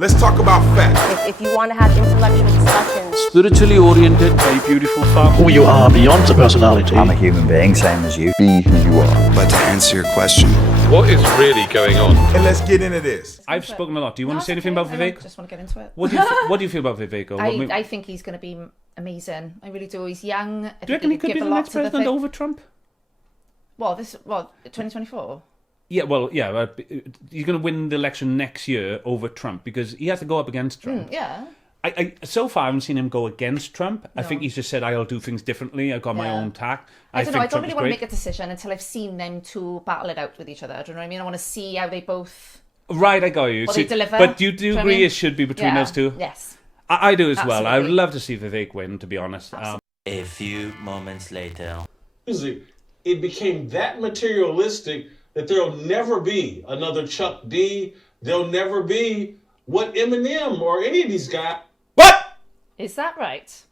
Let's talk about facts. If you want to have intellectual discussions. Spiritually oriented, very beautiful far. Who you are beyond the personality. I'm a human being, same as you. Be who you are. But to answer your question, what is really going on? And let's get into this. I've spoken a lot. Do you want to say anything about Vivek? I just want to get into it. What do you feel about Vivek? I think he's going to be amazing. I really do. He's young. Do you reckon he could be the next president over Trump? Well, 2024? Yeah, he's going to win the election next year over Trump because he has to go up against Trump. Yeah. I so far I haven't seen him go against Trump. No. I think he's just said, I'll do things differently. I've got my own tack. I don't know. I don't really want to make a decision until I've seen them two battle it out with each other. Do you know what I mean? I want to see how they both... Right, I got you. They deliver. But you do agree it should be between those two? Yes. I do as well. I would love to see Vivek win, to be honest. A few moments later. It became that materialistic that there'll never be another Chuck D. There'll never be what Eminem or any of these guys. What? Is that right?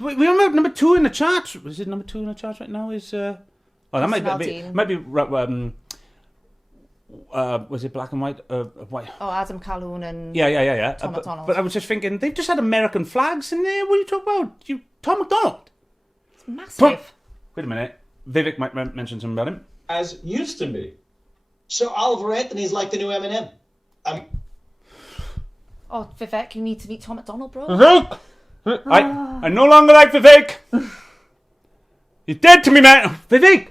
We're number 2 in the chart. Is it number 2 in the chart right now? That might be was it Black and White? White. Oh, Adam Calhoun and Tom MacDonald. But I was just thinking, they've just had American flags in there. What are you talking about? Tom MacDonald. It's massive. Wait a minute. Vivek might mention something about him. As used to be. So Oliver Anthony's like the new Eminem. Oh, Vivek, you need to meet Tom MacDonald, bro. Vivek! I no longer like Vivek. He's dead to me, man. Vivek!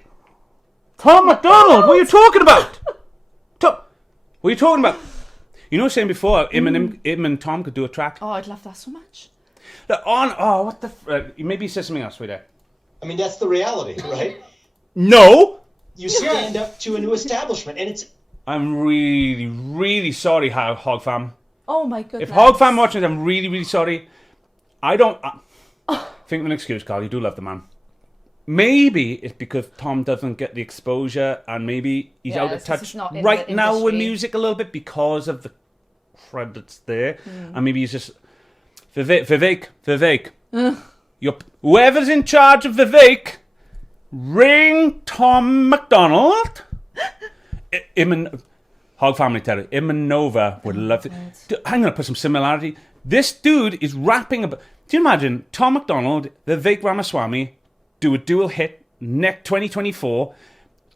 Tom MacDonald, what are you talking about? What are you talking about? You know, saying before, Eminem and Tom could do a track. Oh, I'd love that so much. What the... maybe he says something else right there. I mean, that's the reality, right? No! You stand up to a new establishment, and it's... I'm really, really sorry, Hog Fam. Oh, my goodness. If Hog Fam watching, I'm really, really sorry. I don't... think of an excuse, Carl. You do love the man. Maybe it's because Tom doesn't get the exposure and maybe he's out of touch right now with music a little bit because of the credits there. And maybe he's just... Vivek. Whoever's in charge of Vivek, ring Tom MacDonald. Hog Family Terror. Nova would love to... I'm going to put some similarity. This dude is rapping about... Do you imagine Tom MacDonald, Vivek Ramaswamy... do a dual hit next 2024.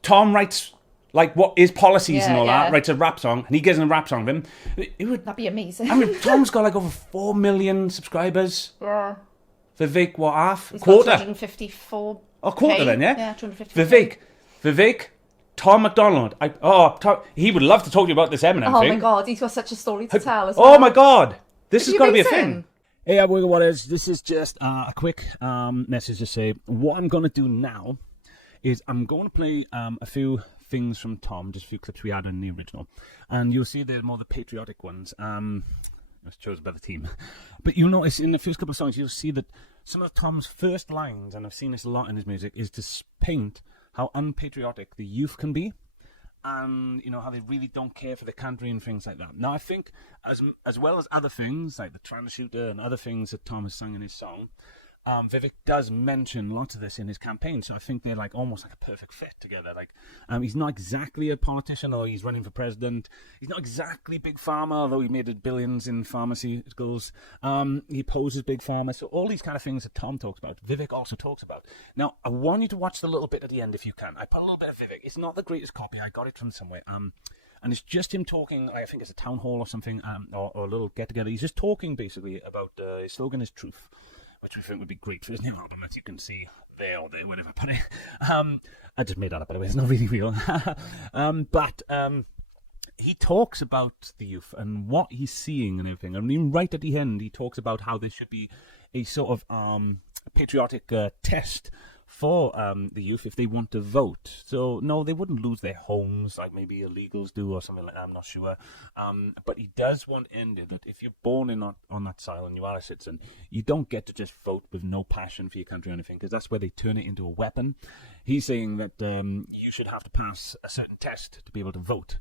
Tom writes like what is policies and all that, writes a rap song, and he gets in a rap song with him. That'd be amazing. I mean, Tom's got like over 4 million subscribers. Yeah. Vivek, what half? He's quarter. 254. Oh, quarter then, yeah? Yeah, 254. Vivek, Tom MacDonald. He would love to talk to you about this Eminem thing. Oh my God, he's got such a story to tell as well. Oh my God, this has got to be a thing. Hey, Wirgo, what is? This is just a quick message to say what I'm going to do now is I'm going to play a few things from Tom, just a few clips we had in the original. And you'll see they're more the patriotic ones. I chose a better team. But you'll notice in the first couple of songs, you'll see that some of Tom's first lines, and I've seen this a lot in his music, is to paint how unpatriotic the youth can be. And, you know, how they really don't care for the country and things like that. Now, I think, as well as other things, like the Trans Shooter and other things that Tom has sung in his song, Vivek does mention lots of this in his campaign, so I think they're like almost like a perfect fit together. Like, he's not exactly a politician, although he's running for president. He's not exactly Big Pharma, although he made billions in pharmaceuticals. He opposes Big Pharma. So all these kind of things that Tom talks about, Vivek also talks about. Now, I want you to watch the little bit at the end if you can. I put a little bit of Vivek. It's not the greatest copy. I got it from somewhere. And it's just him talking, I think it's a town hall or something, or a little get-together. He's just talking, basically, about his slogan is truth, which we think would be great for his new album, as you can see there or there, whatever I put it. I just made that up, by the way. It's not really real. But he talks about the youth and what he's seeing and everything. I mean, right at the end, he talks about how there should be a sort of patriotic test for the youth if they want to vote. So, no, they wouldn't lose their homes like maybe illegals do or something like that, I'm not sure. But he does want ended that if you're born on that soil and you are a citizen, you don't get to just vote with no passion for your country or anything, because that's where they turn it into a weapon. He's saying that you should have to pass a certain test to be able to vote.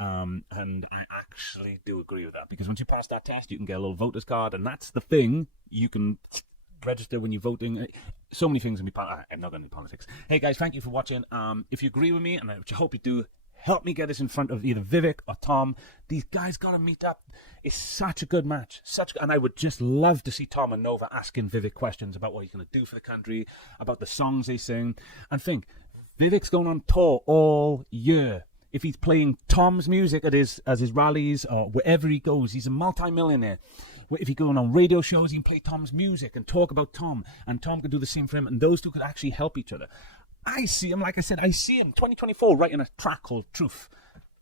And I actually do agree with that, because once you pass that test, you can get a little voter's card, and that's the thing. You can register when you're voting. So many things can be part. I'm not going to do politics. Hey guys, thank you for watching. If you agree with me, and which I hope you do, help me get this in front of either Vivek or Tom. These guys got to meet up. It's such a good match. And I would just love to see Tom and Nova asking Vivek questions about what he's going to do for the country, about the songs they sing. And think, Vivek's going on tour all year. If he's playing Tom's music at his rallies or wherever he goes, he's a multi-millionaire. If he's going on radio shows, he can play Tom's music and talk about Tom, and Tom could do the same for him, and those two could actually help each other. I see him, like I said, 2024 writing a track called Truth.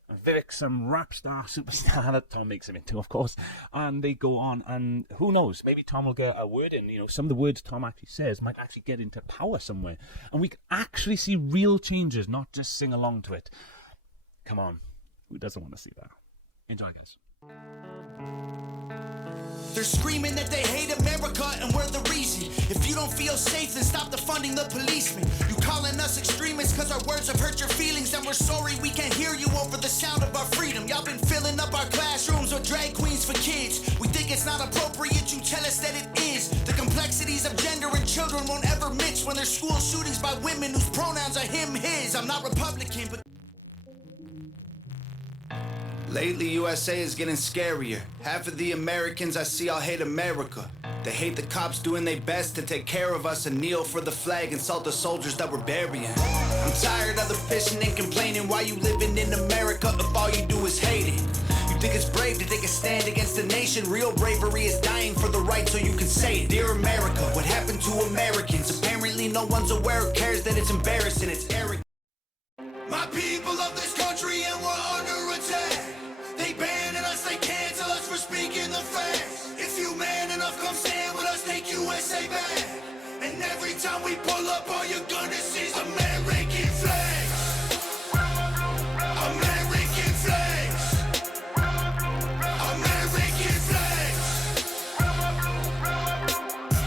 And Vivek's some rap star, superstar that Tom makes him into, of course. And they go on, and who knows, maybe Tom will get a word in. You know, some of the words Tom actually says might actually get into power somewhere. And we can actually see real changes, not just sing along to it. Come on, who doesn't want to see that? Enjoy, guys. They're screaming that they hate America and we're the reason. If you don't feel safe, then stop defunding the policemen. You calling us extremists cause our words have hurt your feelings, and we're sorry we can't hear you over the sound of our freedom. Y'all been filling up our classrooms with drag queens for kids. We think it's not appropriate, you tell us that it is. The complexities of gender and children won't ever mix when there's school shootings by women whose pronouns are him, his. I'm not Republican, but lately, USA is getting scarier. Half of the Americans I see all hate America. They hate the cops doing their best to take care of us and kneel for the flag and salt the soldiers that we're burying. I'm tired of the pissing and complaining why you living in America if all you do is hate it. You think it's brave to take a stand against the nation? Real bravery is dying for the right so you can say it. Dear America, what happened to Americans? Apparently no one's aware or cares that it's embarrassing, it's arrogant. My people of this country and we're under attack. They banning us, they cancel us for speaking the facts. If you man enough, come stand with us, take USA back. And every time we pull up, all you're gonna see is American flags. American flags. American flags.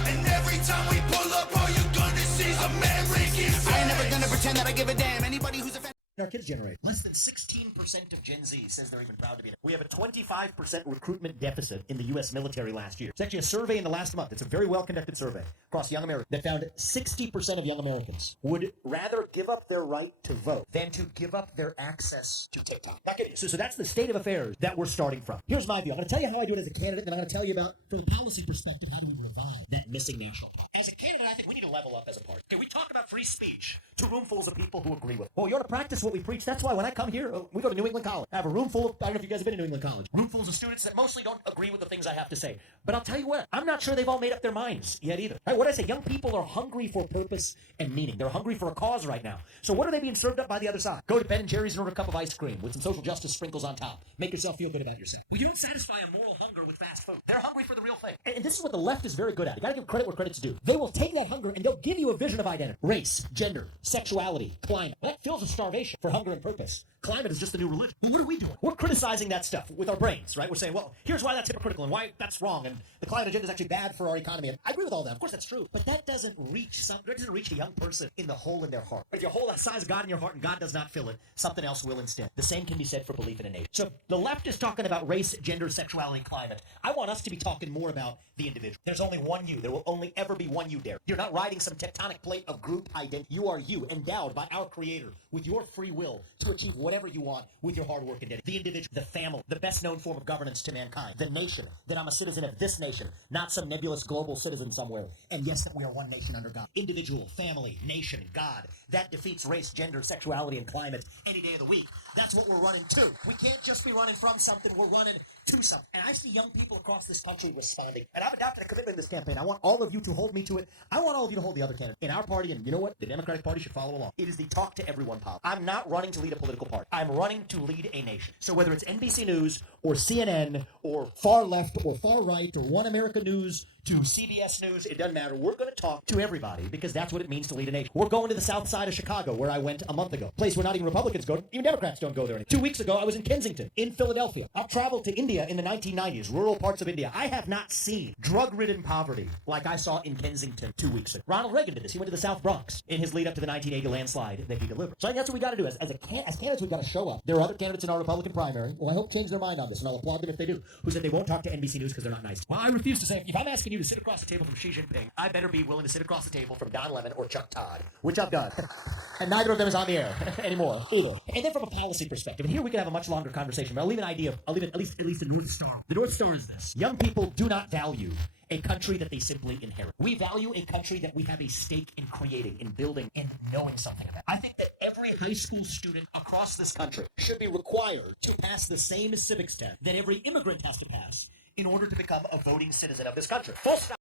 And every time we pull up, all you're gonna see is American flags. I ain't never gonna pretend that I give a damn. Anybody who's offended. Our kids generate. Less than 16% of Gen Z says they're even proud to be in it. We have a 25% recruitment deficit in the U.S. military last year. It's actually a survey in the last month. It's a very well-conducted survey across young Americans that found 60% of young Americans would rather give up their right to vote than to give up their access to TikTok. Not kidding. So that's the state of affairs that we're starting from. Here's my view. I'm going to tell you how I do it as a candidate, then I'm going to tell you about, from a policy perspective, how do we revive that missing national power. As a candidate, I think we need to level up as a party. Okay, we talk about free speech to roomfuls of people who agree with it. Well, you ought to practice what we preach. That's why when I come here, we go to New England College. I have a room full of, I don't know if you guys have been to New England College, roomfuls of students that mostly don't agree with the things I have to say. But I'll tell you what, I'm not sure they've all made up their minds yet either. Right, what I say, young people are hungry for purpose and meaning. They're hungry for a cause right now. So what are they being served up by the other side? Go to Ben & Jerry's and order a cup of ice cream with some social justice sprinkles on top. Make yourself feel good about yourself. Well, you don't satisfy a moral hunger with fast food. They're hungry for the real thing. And this is what the left is very good at. You gotta give credit where credit's due. They will take that hunger and they'll give you a vision of identity. Race, gender, sexuality, climate. That fills a starvation for hunger and purpose. Climate is just the new religion. But what are we doing? We're criticizing that stuff with our brains, right? We're saying, well, here's why that's hypocritical and why that's wrong, and the climate agenda is actually bad for our economy. And I agree with all that. Of course, that's true. But that doesn't reach the young person in the hole in their heart. But if you hold that size of God in your heart and God does not fill it, something else will instead. The same can be said for belief in a nation. So the left is talking about race, gender, sexuality, climate. I want us to be talking more about the individual. There's only one you. There will only ever be one you there. You're not riding some tectonic plate of group identity. You are you, endowed by our Creator with your free will to achieve whatever you want with your hard work and dedication. The individual, the family, the best known form of governance to mankind, the nation, that I'm a citizen of this nation, not some nebulous global citizen somewhere. And yes, that we are one nation under God. Individual, family, nation, God. That defeats race, gender, sexuality, and climate any day of the week. That's what we're running to. We can't just be running from something, we're running to something. And I see young people across this country responding. And I've adopted a commitment in this campaign. I want all of you to hold me to it. I want all of you to hold the other candidate in our party. And you know what? The Democratic Party should follow along. It is the talk to everyone policy. I'm not running to lead a political party. I'm running to lead a nation. So whether it's NBC News or CNN or far left or far right or One America News to CBS News, it doesn't matter. We're going to talk to everybody because that's what it means to lead a nation. We're going to the south side of Chicago where I went a month ago. A place where not even Republicans go. Even Democrats don't go there anymore. 2 weeks ago, I was in Kensington, in Philadelphia. I've traveled to India in the 1990s, rural parts of India. I have not seen drug-ridden poverty like I saw in Kensington 2 weeks ago. Ronald Reagan did this. He went to the South Bronx in his lead up to the 1980 landslide that he delivered. So I think that's what we got to do. As candidates, we got to show up. There are other candidates in our Republican primary, or I hope change their mind on this. this, and I'll applaud them if they do, who said they won't talk to NBC News because they're not nice. Well, I refuse to say, if I'm asking you to sit across the table from Xi Jinping, I better be willing to sit across the table from Don Lemon or Chuck Todd, which I've done. And neither of them is on the air anymore, either. And then from a policy perspective, and here we could have a much longer conversation, but I'll leave an idea, I'll leave at least the North Star. The North Star is this. Young people do not value a country that they simply inherit. We value a country that we have a stake in creating, in building, in knowing something about. I think that every high school student across this country should be required to pass the same civics test that every immigrant has to pass in order to become a voting citizen of this country. Full stop.